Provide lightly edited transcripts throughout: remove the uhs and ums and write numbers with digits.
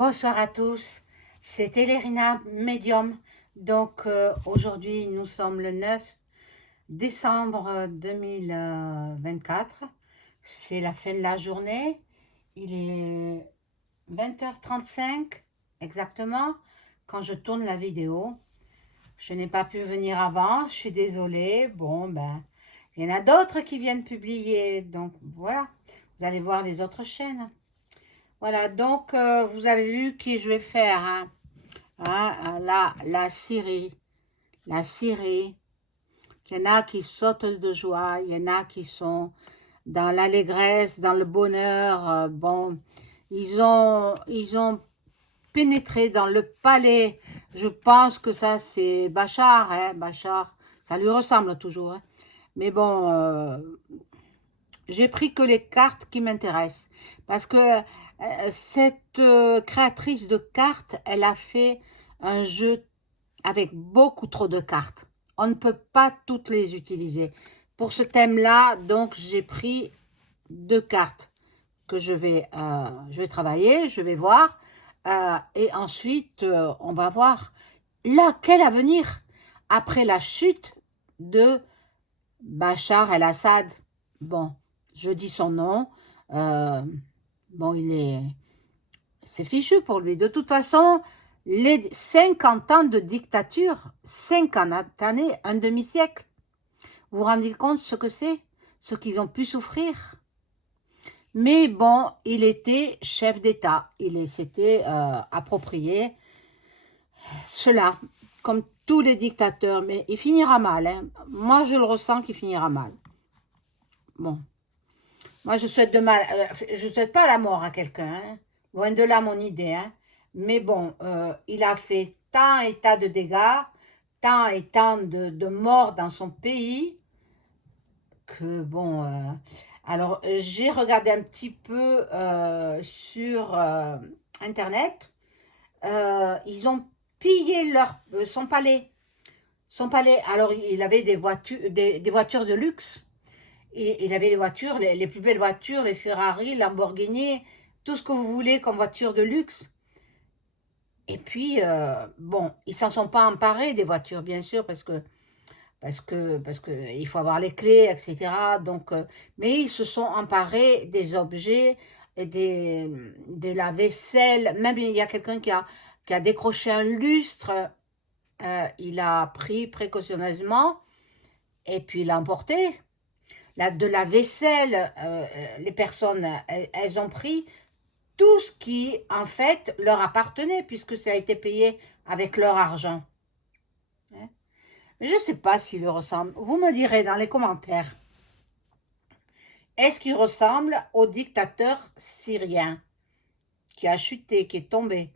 Bonsoir à tous, c'est Elérina Medium. Donc aujourd'hui nous sommes le 9 décembre 2024. C'est la fin de la journée. Il est 20h35 exactement quand je tourne la vidéo. Je n'ai pas pu venir avant, je suis désolée. Bon ben, il y en a d'autres qui viennent publier. Donc voilà, vous allez voir les autres chaînes. Voilà, donc vous avez vu qui je vais faire, hein. La Syrie. La Syrie. Il y en a qui sautent de joie, il y en a qui sont dans l'allégresse, dans le bonheur. Bon, ils ont pénétré dans le palais. Je pense que ça, c'est Bachar, hein, Bachar. Ça lui ressemble toujours, hein. Mais bon, j'ai pris que les cartes qui m'intéressent. Parce que cette créatrice de cartes, elle a fait un jeu avec beaucoup trop de cartes. On ne peut pas toutes les utiliser. Pour ce thème-là, donc, j'ai pris deux cartes que je vais travailler, je vais voir. Et ensuite, on va voir là, quel avenir après la chute de Bachar el-Assad. Bon, je dis son nom. Euh, bon, c'est fichu pour lui. De toute façon, les 50 ans de dictature, 50 années, un demi-siècle, vous vous rendez compte ce que c'est? Ce qu'ils ont pu souffrir? Mais bon, il était chef d'État. Il s'était approprié cela, comme tous les dictateurs. Mais il finira mal, hein. Moi, je le ressens qu'il finira mal. Bon. Moi, je souhaite pas la mort à quelqu'un, hein. Loin de là mon idée, hein. Mais bon, il a fait tant et tant de dégâts, tant et tant de morts dans son pays, que bon... alors, j'ai regardé un petit peu sur Internet. Ils ont pillé son palais. Son palais, alors il avait des voitures de luxe. Et il avait les voitures, les plus belles voitures, les Ferrari, Lamborghini, tout ce que vous voulez comme voiture de luxe. Et puis, bon, ils s'en sont pas emparés des voitures, bien sûr, parce que il faut avoir les clés, etc. Donc, mais ils se sont emparés des objets, et de la vaisselle. Même il y a quelqu'un qui a décroché un lustre, il a pris précautionneusement et puis il l'a emporté. De la vaisselle, les personnes, elles ont pris tout ce qui, en fait, leur appartenait, puisque ça a été payé avec leur argent. Hein. Je ne sais pas s'il lui ressemble. Vous me direz dans les commentaires. Est-ce qu'il ressemble au dictateur syrien qui a chuté, qui est tombé?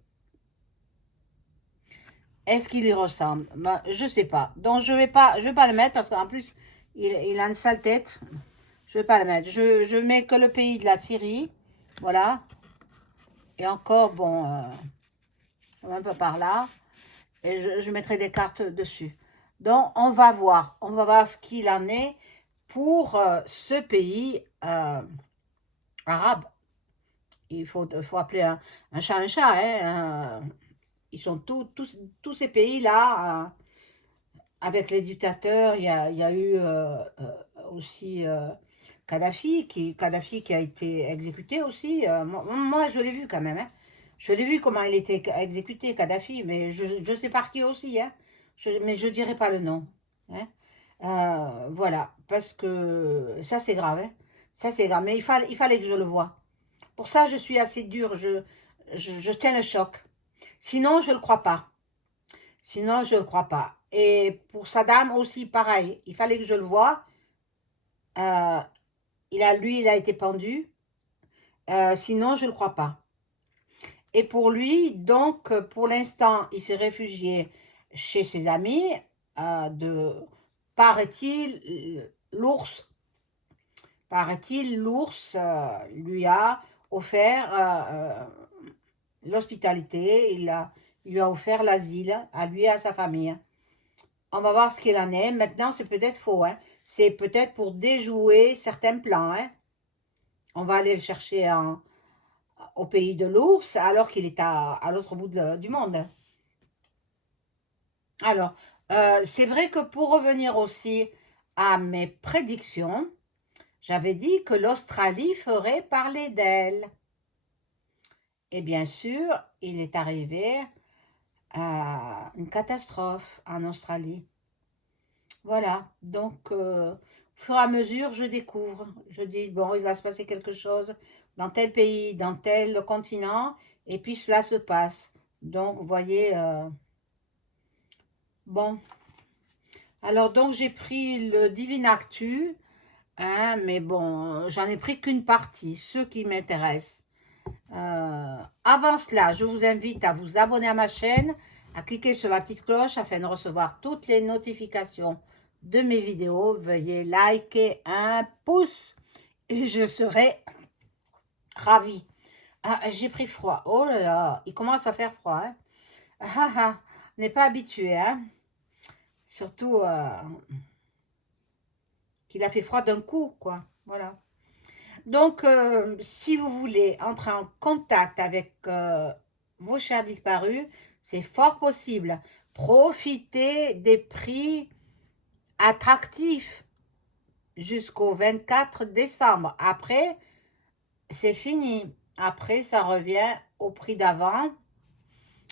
Est-ce qu'il y ressemble? Ben, je ne sais pas. Donc, je vais pas le mettre, parce qu'en plus, il a une sale tête. Je ne vais pas le mettre. Je mets que le pays de la Syrie. Voilà. Et encore, bon, un peu par là. Et je mettrai des cartes dessus. Donc, on va voir. On va voir ce qu'il en est pour ce pays arabe. Il faut appeler un chat un chat, hein. Ils sont tous ces pays-là, avec les dictateurs. Il y a eu aussi Kadhafi qui a été exécuté aussi. Moi, je l'ai vu quand même, hein. Je l'ai vu comment il était exécuté, Kadhafi, mais je sais par qui aussi, hein. Mais je ne dirai pas le nom, hein. Voilà, parce que ça, c'est grave, hein. Ça, c'est grave, mais il fallait que je le voie. Pour ça, je suis assez dure, je tiens le choc. Sinon, je ne le crois pas. Sinon, je ne le crois pas. Et pour Saddam aussi, pareil, il fallait que je le voie. Euh, il a été pendu. Sinon, je ne le crois pas. Et pour lui, donc, pour l'instant, il s'est réfugié chez ses amis. Paraît-il, l'ours. Paraît-il, l'ours lui a offert l'hospitalité. Il lui a offert l'asile à lui et à sa famille. On va voir ce qu'il en est. Maintenant, c'est peut-être faux, hein. C'est peut-être pour déjouer certains plans, hein. On va aller le chercher au pays de l'ours alors qu'il est à l'autre bout du monde. Alors, c'est vrai que pour revenir aussi à mes prédictions, j'avais dit que l'Australie ferait parler d'elle. Et bien sûr, il est arrivé une catastrophe en Australie. Voilà, donc au fur et à mesure, je découvre. Je dis, bon, il va se passer quelque chose dans tel pays, dans tel continent, et puis cela se passe. Donc, vous voyez, bon. Alors, donc, j'ai pris le Divin Actu, hein, mais bon, j'en ai pris qu'une partie, ceux qui m'intéressent. Avant cela, je vous invite à vous abonner à ma chaîne, à cliquer sur la petite cloche afin de recevoir toutes les notifications de mes vidéos. Veuillez liker un pouce et je serai ravie. Ah, j'ai pris froid. Oh là là, il commence à faire froid. Hein. Ah, ah, on n'est pas habitué. Hein. Surtout qu'il a fait froid d'un coup, quoi. Voilà. Donc, si vous voulez entrer en contact avec vos chers disparus, c'est fort possible. Profitez des prix attractifs jusqu'au 24 décembre. Après, c'est fini. Après, ça revient au prix d'avant.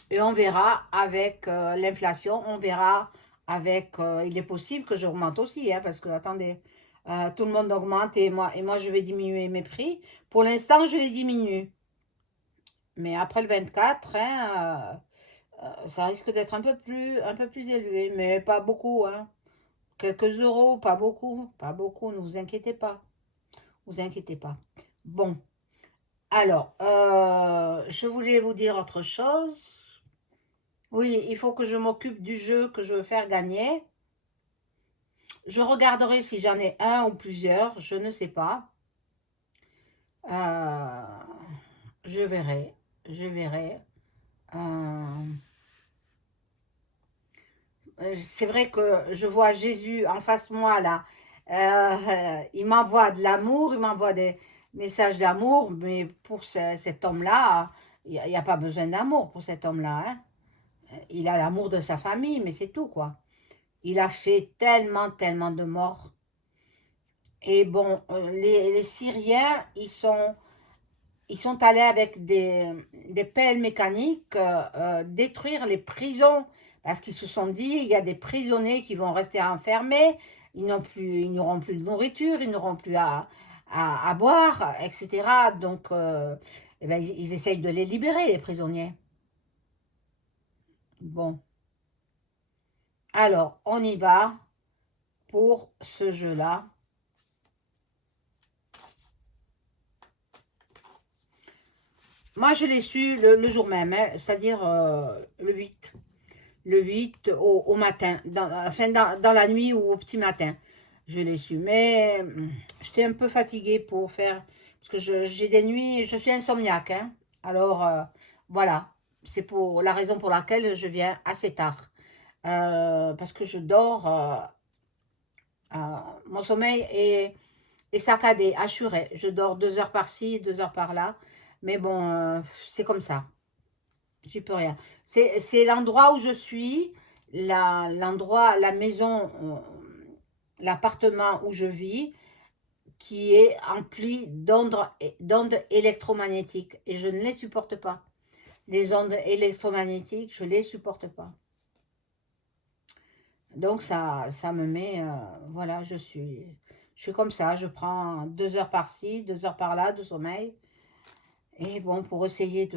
Et on verra avec l'inflation, on verra avec... il est possible que j'augmente aussi, hein, parce que, attendez, tout le monde augmente et moi, je vais diminuer mes prix. Pour l'instant, je les diminue. Mais après le 24, hein, ça risque d'être un peu plus élevé, mais pas beaucoup. Hein. Quelques euros, pas beaucoup, pas beaucoup, ne vous inquiétez pas. Vous inquiétez pas. Bon, alors, je voulais vous dire autre chose. Oui, il faut que je m'occupe du jeu que je veux faire gagner. Je regarderai si j'en ai un ou plusieurs, je ne sais pas. Euh, je verrai, je verrai. Euh, c'est vrai que je vois Jésus en face de moi là. Il m'envoie de l'amour, il m'envoie des messages d'amour, mais pour cet homme-là, il n'y a pas besoin d'amour pour cet homme-là. Hein. Il a l'amour de sa famille, mais c'est tout quoi. Il a fait tellement, tellement de morts. Et bon, les Syriens, ils sont allés avec des pelles mécaniques détruire les prisons parce qu'ils se sont dit, il y a des prisonniers qui vont rester enfermés, ils n'auront plus de nourriture, ils n'auront plus à boire, etc. Donc, eh ben, ils essayent de les libérer, les prisonniers. Bon, alors, on y va pour ce jeu-là. Moi, je l'ai su le jour même, hein, c'est-à-dire le 8. Le 8 au matin, enfin dans la nuit ou au petit matin. Je l'ai su. Mais j'étais un peu fatiguée pour faire... Parce que j'ai des nuits, je suis insomniaque. Hein. Alors, voilà. C'est pour la raison pour laquelle je viens assez tard. Parce que je dors... mon sommeil est saccadé, assuré. Je dors 2 heures par-ci, 2 heures par-là. Mais bon, c'est comme ça. J'y peux rien. C'est l'endroit où je suis, l'endroit, la maison, l'appartement où je vis, qui est empli d'ondes électromagnétiques. Et je ne les supporte pas. Les ondes électromagnétiques, je ne les supporte pas. Donc ça me met, voilà, je suis comme ça. Je prends 2 heures par-ci, 2 heures par-là de sommeil. Et bon, pour essayer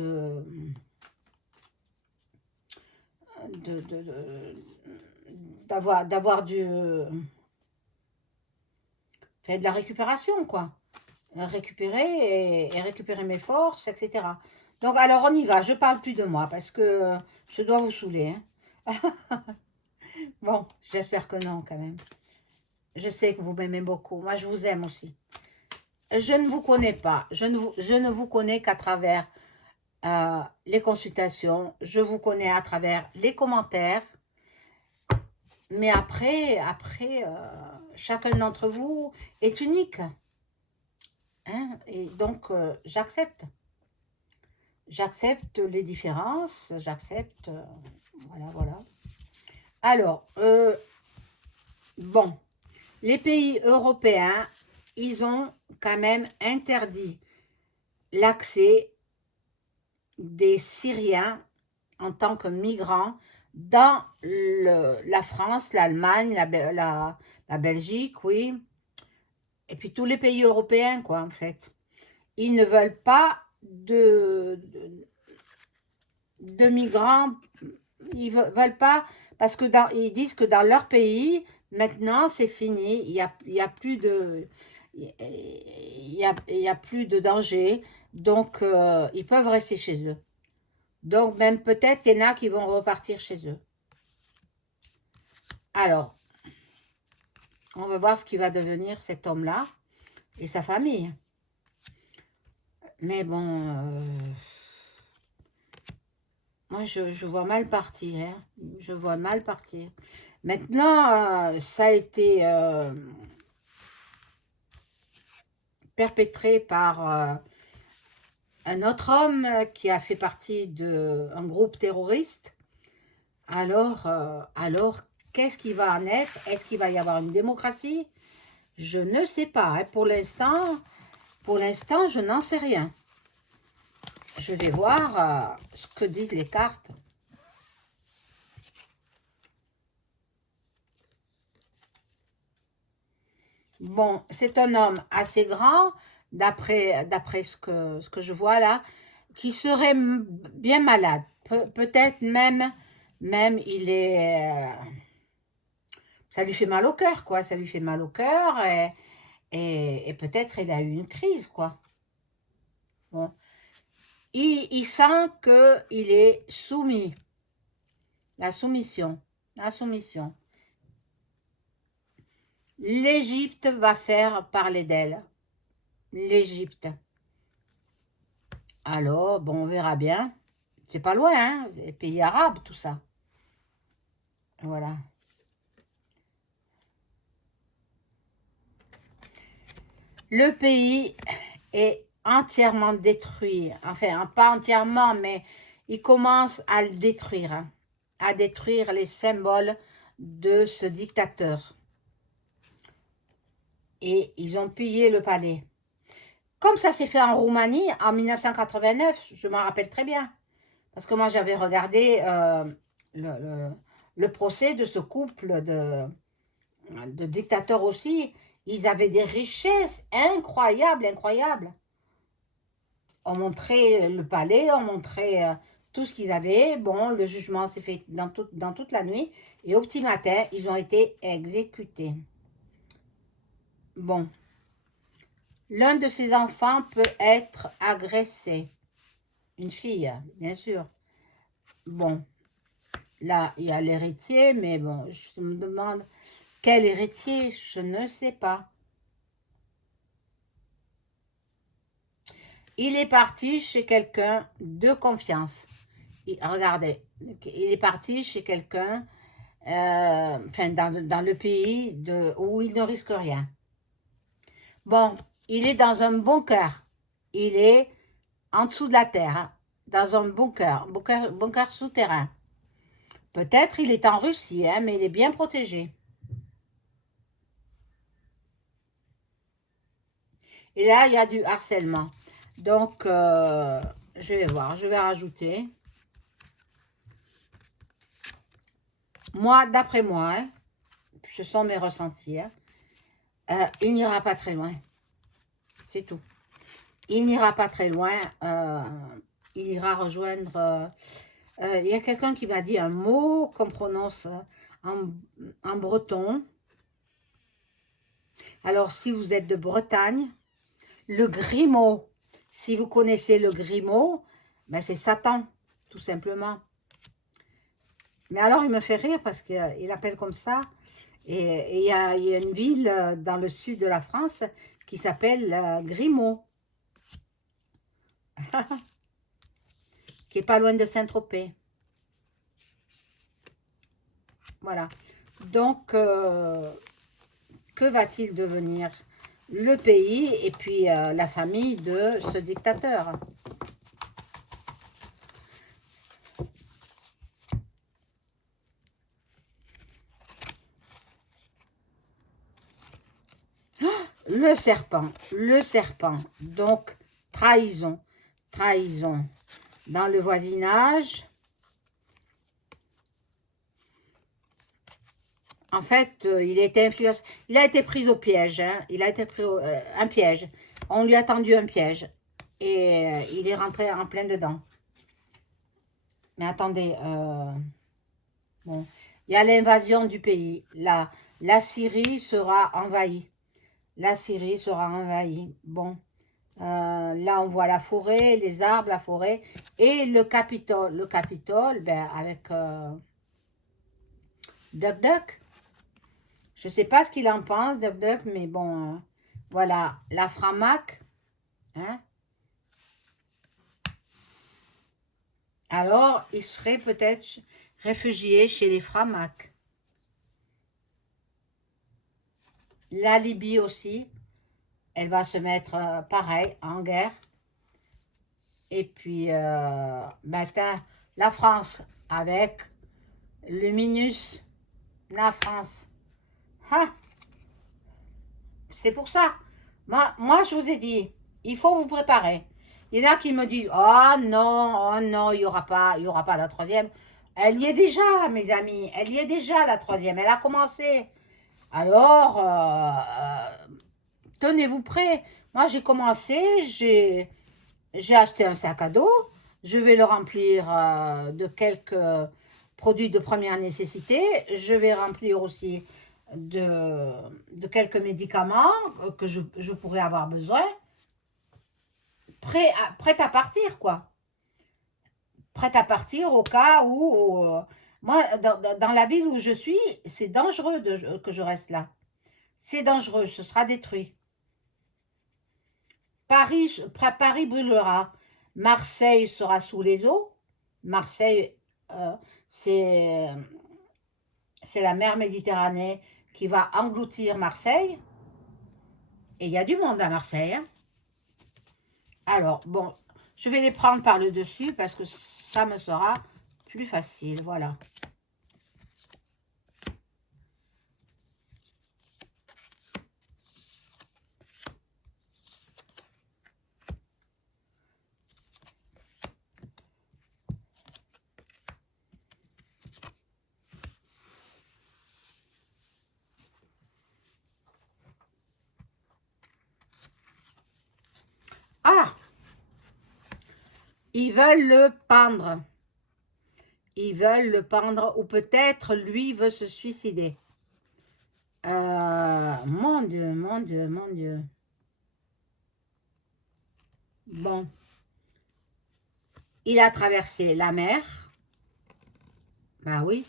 d'avoir de la récupération, quoi. Récupérer et récupérer mes forces, etc. Donc, alors, on y va. Je parle plus de moi parce que je dois vous saouler. Hein. Bon, j'espère que non, quand même. Je sais que vous m'aimez beaucoup. Moi, je vous aime aussi. Je ne vous connais pas. Je ne vous connais qu'à travers les consultations. Je vous connais à travers les commentaires. Mais après chacun d'entre vous est unique. Hein, et donc, j'accepte. J'accepte les différences, j'accepte, voilà, voilà. Alors, bon, les pays européens, ils ont quand même interdit l'accès des Syriens en tant que migrants dans la France, l'Allemagne, la Belgique, oui, et puis tous les pays européens, quoi, en fait. Ils ne veulent pas de migrants, ils veulent pas, parce que ils disent que dans leur pays, maintenant, c'est fini, il y a plus de, il y a plus de danger, donc ils peuvent rester chez eux. Donc même peut-être qu'il y en a qui vont repartir chez eux. Alors, on va voir ce qui va devenir cet homme-là et sa famille. Mais bon, moi je vois mal partir, hein. Je vois mal partir. Maintenant, ça a été perpétré par un autre homme qui a fait partie d'un groupe terroriste. Alors qu'est-ce qui va en être? Est-ce qu'il va y avoir une démocratie? Je ne sais pas, hein. Pour l'instant, je n'en sais rien. Je vais voir ce que disent les cartes. Bon, c'est un homme assez grand, d'après ce que je vois là, qui serait bien malade. Peut-être même il est... ça lui fait mal au cœur, quoi. Ça lui fait mal au cœur et peut-être il a eu une crise, quoi. Bon. Il sent qu'il est soumis. La soumission. La soumission. L'Égypte va faire parler d'elle. L'Égypte. Alors, bon, on verra bien. C'est pas loin, hein, les pays arabes, tout ça. Voilà. Le pays est entièrement détruit. Enfin, pas entièrement, mais il commence à le détruire. Hein, à détruire les symboles de ce dictateur. Et ils ont pillé le palais. Comme ça s'est fait en Roumanie en 1989, je m'en rappelle très bien. Parce que moi, j'avais regardé le procès de ce couple de dictateurs aussi. Ils avaient des richesses incroyables, incroyables. On montrait le palais, on montrait tout ce qu'ils avaient. Bon, le jugement s'est fait dans toute la nuit. Et au petit matin, ils ont été exécutés. Bon. L'un de ses enfants peut être agressé. Une fille, bien sûr. Bon. Là, il y a l'héritier, mais bon, je me demande quel héritier, je ne sais pas. Il est parti chez quelqu'un de confiance. Regardez, il est parti chez quelqu'un, enfin, dans le pays où il ne risque rien. Bon, il est dans un bunker. Il est en dessous de la terre, hein, dans un bunker souterrain. Peut-être il est en Russie, hein, mais il est bien protégé. Et là, il y a du harcèlement. Donc, je vais voir, je vais rajouter. Moi, d'après moi, hein, ce sont mes ressentis, hein, il n'ira pas très loin. C'est tout. Il n'ira pas très loin. Il ira rejoindre... il y a quelqu'un qui m'a dit un mot qu'on prononce en breton. Alors, si vous êtes de Bretagne, le Grimaud, si vous connaissez le Grimaud, ben c'est Satan, tout simplement. Mais alors, il me fait rire parce qu'il appelle comme ça. Et il y a une ville dans le sud de la France qui s'appelle Grimaud. Qui est pas loin de Saint-Tropez. Voilà. Donc, que va-t-il devenir le pays et puis la famille de ce dictateur? le serpent, le serpent. Donc, trahison, trahison dans le voisinage. En fait, il était influencé, il a été pris au piège, hein. Il a été pris un piège. On lui a tendu un piège et il est rentré en plein dedans. Mais attendez, bon, il y a l'invasion du pays. La Syrie sera envahie. La Syrie sera envahie. Bon, là on voit la forêt, les arbres, la forêt et le Capitole. Le Capitole, ben, avec Duck Duck. Je ne sais pas ce qu'il en pense, Duck Duck, mais bon, voilà, la Framac, hein. Alors, il serait peut-être réfugié chez les Framac. La Libye aussi, elle va se mettre pareil, en guerre. Et puis, ben, la France, avec le Minus, la France. Ah, c'est pour ça. Moi, je vous ai dit, il faut vous préparer. Il y en a qui me disent, oh non, il n'y aura pas la troisième. Elle y est déjà, mes amis. Elle y est déjà, la troisième. Elle a commencé. Alors, tenez-vous prêts. Moi, j'ai commencé, j'ai acheté un sac à dos. Je vais le remplir de quelques produits de première nécessité. Je vais remplir aussi de quelques médicaments que je pourrais avoir besoin. Prête à partir, quoi. Prête à partir au cas où... moi, dans la ville où je suis, c'est dangereux que je reste là. C'est dangereux, ce sera détruit. Paris brûlera. Marseille sera sous les eaux. Marseille, c'est la mer Méditerranée qui va engloutir Marseille. Et il y a du monde à Marseille, hein. Alors, bon, je vais les prendre par le dessus parce que ça me sera plus facile. Voilà. Ah! Ils veulent le pendre. Ils veulent le pendre ou peut-être lui veut se suicider. Mon Dieu, mon Dieu, mon Dieu. Bon. Il a traversé la mer. Bah oui.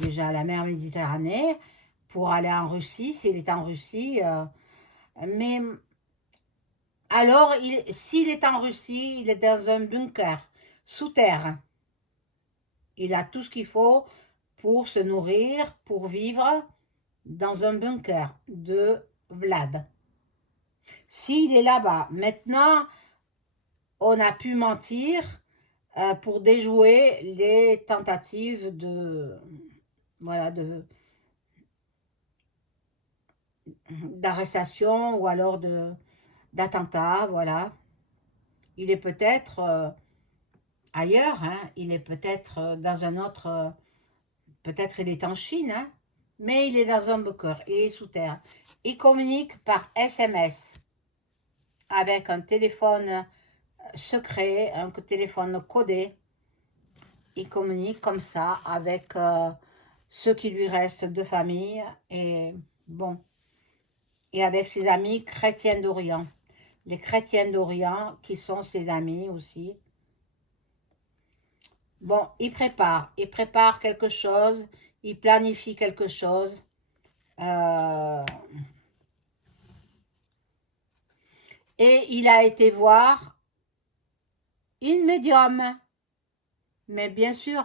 Déjà la mer Méditerranée pour aller en Russie. S'il est en Russie. Mais alors, s'il est en Russie, il est dans un bunker sous terre. Il a tout ce qu'il faut pour se nourrir, pour vivre dans un bunker de Vlad. S'il est là-bas, maintenant, on a pu mentir pour déjouer les tentatives voilà, d'arrestation ou alors d'attentat, voilà. Il est peut-être ailleurs, hein. Il est peut-être dans un autre, peut-être il est en Chine, hein. Mais il est dans un bunker, il est sous terre. Il communique par SMS avec un téléphone secret, un téléphone codé. Il communique comme ça avec ceux qui lui restent de famille et bon, et avec ses amis chrétiens d'Orient. Les chrétiens d'Orient qui sont ses amis aussi. Bon, il prépare quelque chose, il planifie quelque chose. Et il a été voir une médium. Mais bien sûr,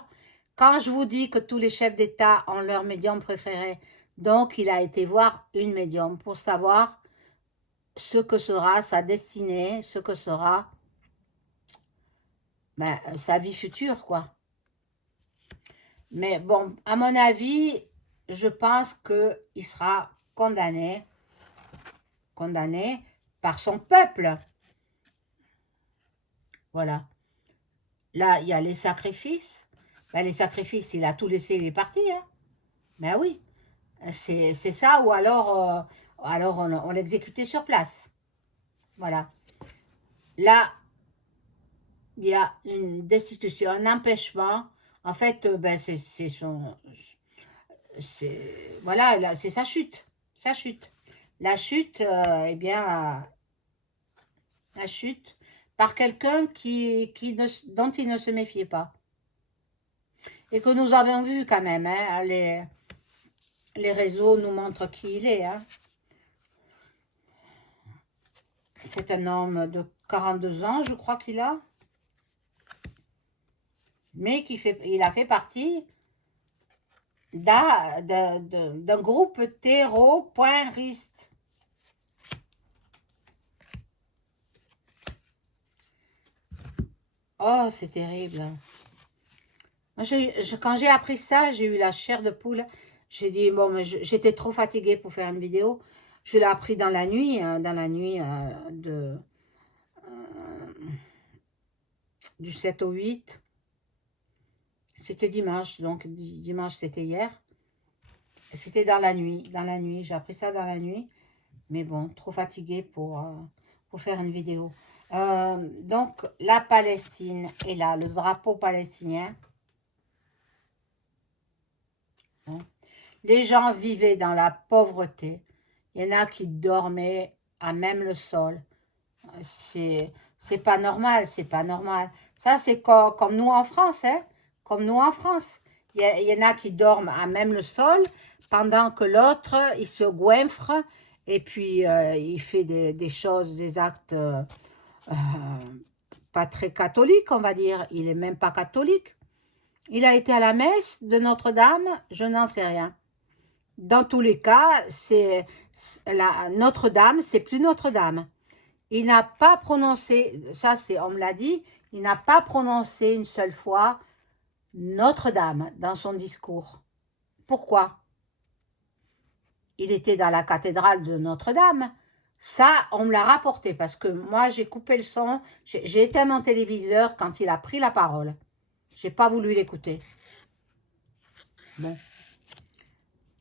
quand je vous dis que tous les chefs d'État ont leur médium préféré, donc il a été voir une médium pour savoir ce que sera sa destinée, ce que sera sa vie future, quoi. Mais bon, à mon avis, je pense qu'il sera condamné condamné par son peuple. Voilà. Là, il y a les sacrifices. Ben, les sacrifices, il a tout laissé, il est parti. Hein. Ben oui, c'est ça, ou alors on l'exécutait sur place. Voilà. Là, il y a une destitution, un empêchement. En fait, ben, c'est son... Voilà, c'est sa chute. Sa chute. La chute, eh bien, la chute par quelqu'un dont il ne se méfiait pas. Et que nous avons vu quand même, hein, les réseaux nous montrent qui il est. Hein. C'est un homme de 42 ans, je crois qu'il a. Mais il a fait partie d'un groupe terroriste. Oh, c'est terrible. Moi, quand j'ai appris ça, j'ai eu la chair de poule. J'ai dit, bon, mais j'étais trop fatiguée pour faire une vidéo. Je l'ai appris dans la nuit du 7 au 8. C'était dimanche, donc dimanche c'était hier. C'était dans la nuit, j'ai appris ça dans la nuit. Mais bon, trop fatiguée pour faire une vidéo. Donc, la Palestine est là, le drapeau palestinien. Hein. Les gens vivaient dans la pauvreté. Il y en a qui dormaient à même le sol. C'est pas normal, c'est pas normal. Ça, c'est comme nous en France, hein? Comme nous en France. Il y en a qui dorment à même le sol, pendant que l'autre, il se goinfre et puis il fait des choses, des actes pas très catholiques, on va dire. Il est même pas catholique. Il a été à la messe de Notre-Dame, je n'en sais rien. Dans tous les cas, Notre-Dame, c'est plus Notre-Dame. Il n'a pas prononcé, ça c'est, on me l'a dit, il n'a pas prononcé une seule fois Notre-Dame dans son discours. Pourquoi? Il était dans la cathédrale de Notre-Dame. Ça, on me l'a rapporté parce que moi, j'ai coupé le son, j'ai éteint mon téléviseur quand il a pris la parole. J'ai pas voulu l'écouter. Bon.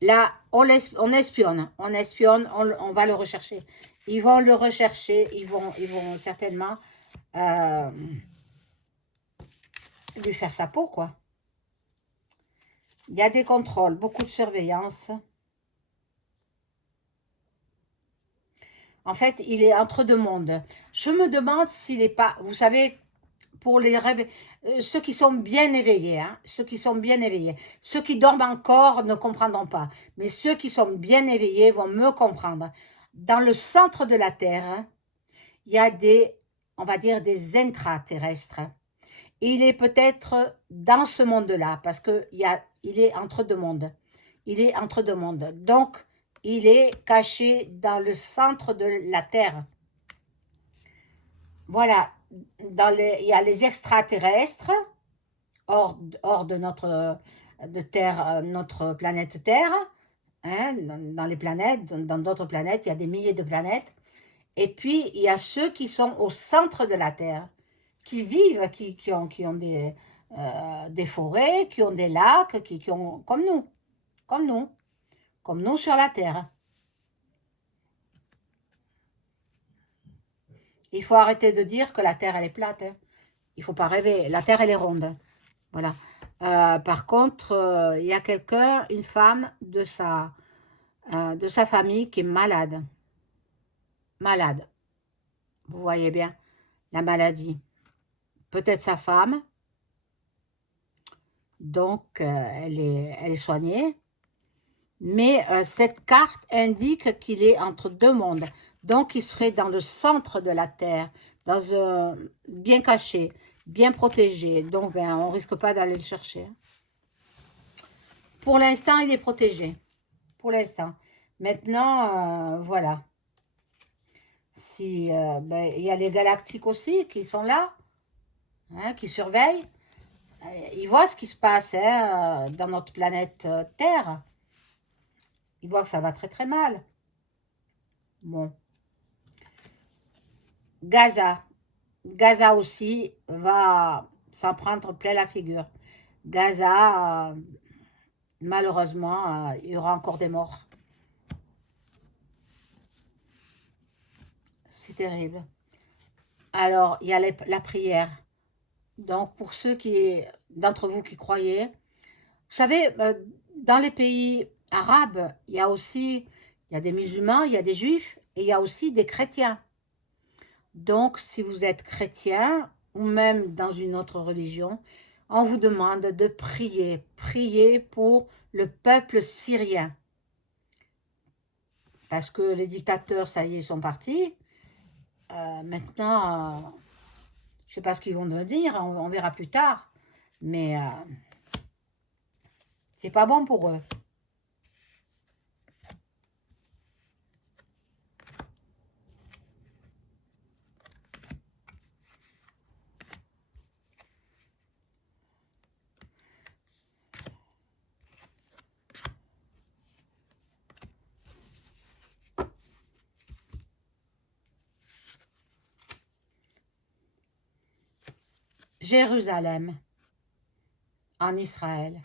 Là, on espionne, on va le rechercher. Ils vont le rechercher, ils vont certainement lui faire sa peau, quoi. Il y a des contrôles, beaucoup de surveillance. En fait, il est entre deux mondes. Je me demande s'il n'est pas... Vous savez, pour les rêves... ceux qui sont bien éveillés, hein, ceux qui sont bien éveillés. Ceux qui dorment encore ne comprendront pas. Mais ceux qui sont bien éveillés vont me comprendre. Dans le centre de la Terre, hein, il y a on va dire, des intraterrestres. Et il est peut-être dans ce monde-là, parce il est entre deux mondes. Il est entre deux mondes. Donc, il est caché dans le centre de la Terre. Voilà. Il y a les extraterrestres, hors de notre planète Terre. Hein, dans les planètes, dans d'autres planètes, il y a des milliers de planètes. Et puis, il y a ceux qui sont au centre de la Terre, qui vivent, qui ont des forêts, qui ont des lacs, qui ont, comme nous sur la Terre. Il faut arrêter de dire que la Terre, elle est plate. Hein. Il ne faut pas rêver. La Terre, elle est ronde. Voilà. Par contre, il y a quelqu'un, une femme de sa famille qui est malade. Malade. Vous voyez bien la maladie. Peut-être sa femme. Donc, elle est soignée. Mais cette carte indique qu'il est entre deux mondes. Donc, il serait dans le centre de la Terre, bien caché, bien protégé. Donc, on ne risque pas d'aller le chercher. Pour l'instant, il est protégé. Pour l'instant. Maintenant, voilà. Il y a les galactiques aussi qui sont là, hein, qui surveillent. Ils voient ce qui se passe hein, dans notre planète Terre. Ils voient que ça va très très mal. Bon. Gaza. Gaza aussi va s'en prendre plein la figure. Gaza, malheureusement, il y aura encore des morts. C'est terrible. Alors, il y a la prière. Donc, pour ceux d'entre vous qui croyez, vous savez, dans les pays arabes, il y a des musulmans, il y a des juifs et il y a aussi des chrétiens. Donc, si vous êtes chrétien ou même dans une autre religion, on vous demande de prier, prier pour le peuple syrien. Parce que les dictateurs, ça y est, sont partis. Maintenant, je ne sais pas ce qu'ils vont nous dire, on verra plus tard. Mais c'est pas bon pour eux. Jérusalem, en Israël.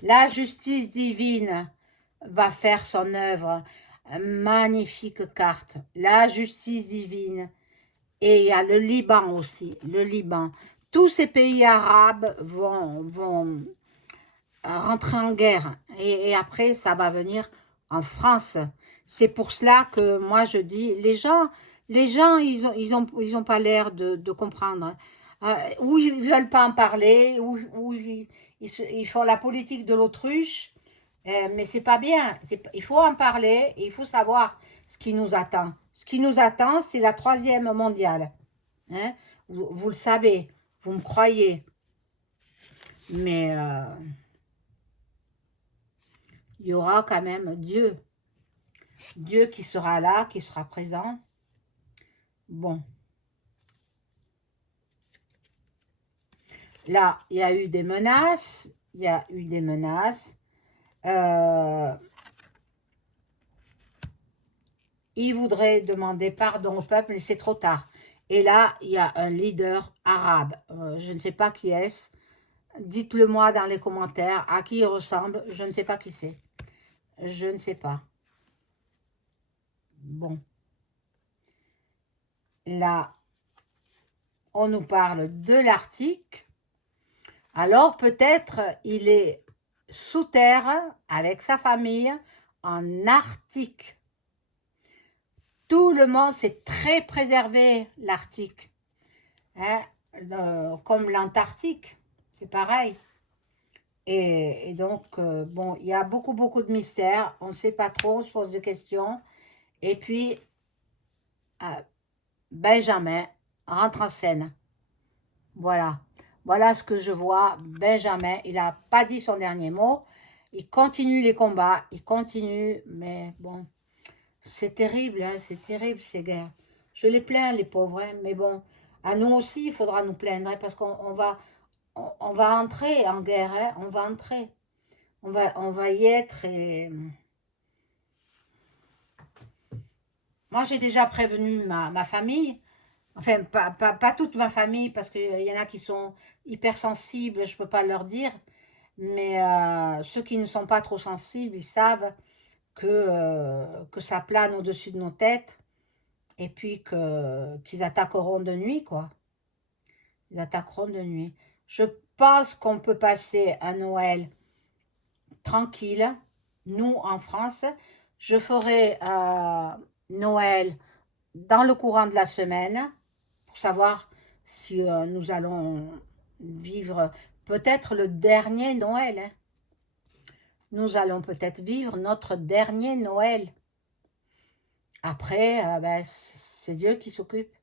La justice divine va faire son œuvre. Magnifique carte. La justice divine. Et il y a le Liban aussi, le Liban. Tous ces pays arabes vont rentrer en guerre. Et après, ça va venir en France. C'est pour cela que moi, je dis, les gens ils ont pas l'air de comprendre. Ou ils veulent pas en parler, ou ils font la politique de l'autruche. Mais c'est pas bien. Il faut en parler et il faut savoir ce qui nous attend. Ce qui nous attend, c'est la troisième mondiale. Hein? Vous le savez, vous me croyez. Mais il y aura quand même Dieu. Dieu qui sera là, qui sera présent. Bon. Là, il y a eu des menaces. Il y a eu des menaces. Il voudrait demander pardon au peuple, mais c'est trop tard. Et là, il y a un leader arabe. Je ne sais pas qui est-ce. Dites-le moi dans les commentaires. À qui il ressemble? Je ne sais pas qui c'est. Je ne sais pas. Bon. Là, on nous parle de l'Arctique. Alors, peut-être il est sous terre avec sa famille en Arctique. Tout le monde, c'est très préservé, l'Arctique. Hein? Comme l'Antarctique, c'est pareil. Et donc, bon, il y a beaucoup de mystères. On ne sait pas trop, on se pose des questions. Et puis, Benjamin rentre en scène. Voilà. Voilà ce que je vois. Benjamin, il n'a pas dit son dernier mot. Il continue les combats. Il continue. Mais bon, c'est terrible. Hein, c'est terrible ces guerres. Je les plains, les pauvres. Hein, mais bon, à nous aussi, il faudra nous plaindre. Hein, parce qu'on on va entrer en guerre. Hein, on va entrer. On va y être. Et moi, j'ai déjà prévenu ma famille. Enfin, pas toute ma famille, parce qu'il y en a qui sont hypersensibles, je ne peux pas leur dire. Mais ceux qui ne sont pas trop sensibles, ils savent que ça plane au-dessus de nos têtes. Et puis qu'ils attaqueront de nuit, quoi. Ils attaqueront de nuit. Je pense qu'on peut passer un Noël tranquille. Nous, en France, je ferai Noël dans le courant de la semaine, pour savoir si nous allons vivre peut-être le dernier Noël. Hein. Nous allons peut-être vivre notre dernier Noël. Après, ben, c'est Dieu qui s'occupe.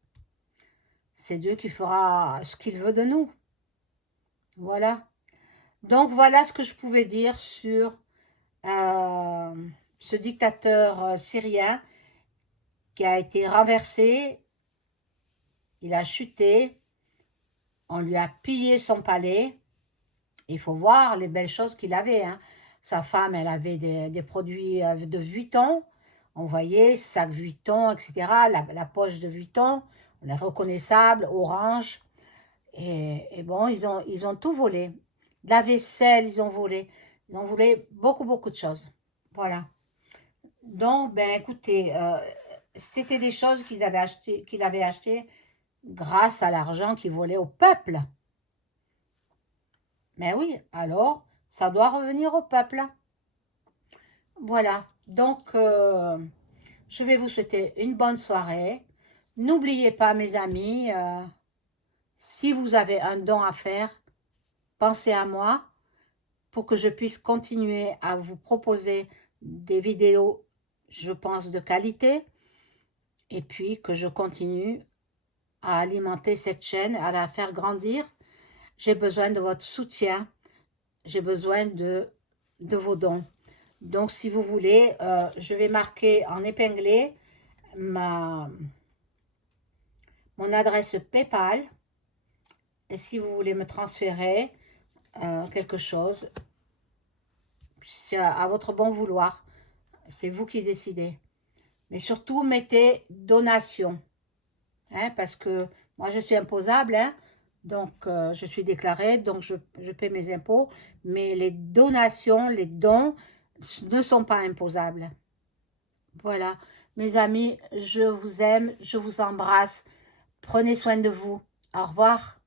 C'est Dieu qui fera ce qu'il veut de nous. Voilà. Donc voilà ce que je pouvais dire sur ce dictateur syrien qui a été renversé. Il a chuté. On lui a pillé son palais. Il faut voir les belles choses qu'il avait. Hein. Sa femme, elle avait des produits de Vuitton. Envoyé, sac Vuitton, etc. La poche de Vuitton, on est reconnaissable, orange. Et bon, ils ont tout volé. La vaisselle, ils ont volé. Ils ont volé beaucoup, beaucoup de choses. Voilà. Donc, ben écoutez, c'était des choses qu'il avait achetées grâce à l'argent qu'il volait au peuple. Mais oui, alors, ça doit revenir au peuple. Voilà. Donc, je vais vous souhaiter une bonne soirée. N'oubliez pas, mes amis, si vous avez un don à faire, pensez à moi pour que je puisse continuer à vous proposer des vidéos, je pense, de qualité, et puis que je continue à alimenter cette chaîne, à la faire grandir. J'ai besoin de votre soutien, j'ai besoin de vos dons. Donc, si vous voulez, je vais marquer en épinglé mon adresse PayPal. Et si vous voulez me transférer quelque chose, c'est à votre bon vouloir. C'est vous qui décidez. Mais surtout, mettez donation. Hein, parce que moi, je suis imposable. Hein, donc, je suis déclarée. Donc, je paie mes impôts. Mais les donations, les dons ne sont pas imposables. Voilà. Mes amis, je vous aime. Je vous embrasse. Prenez soin de vous. Au revoir.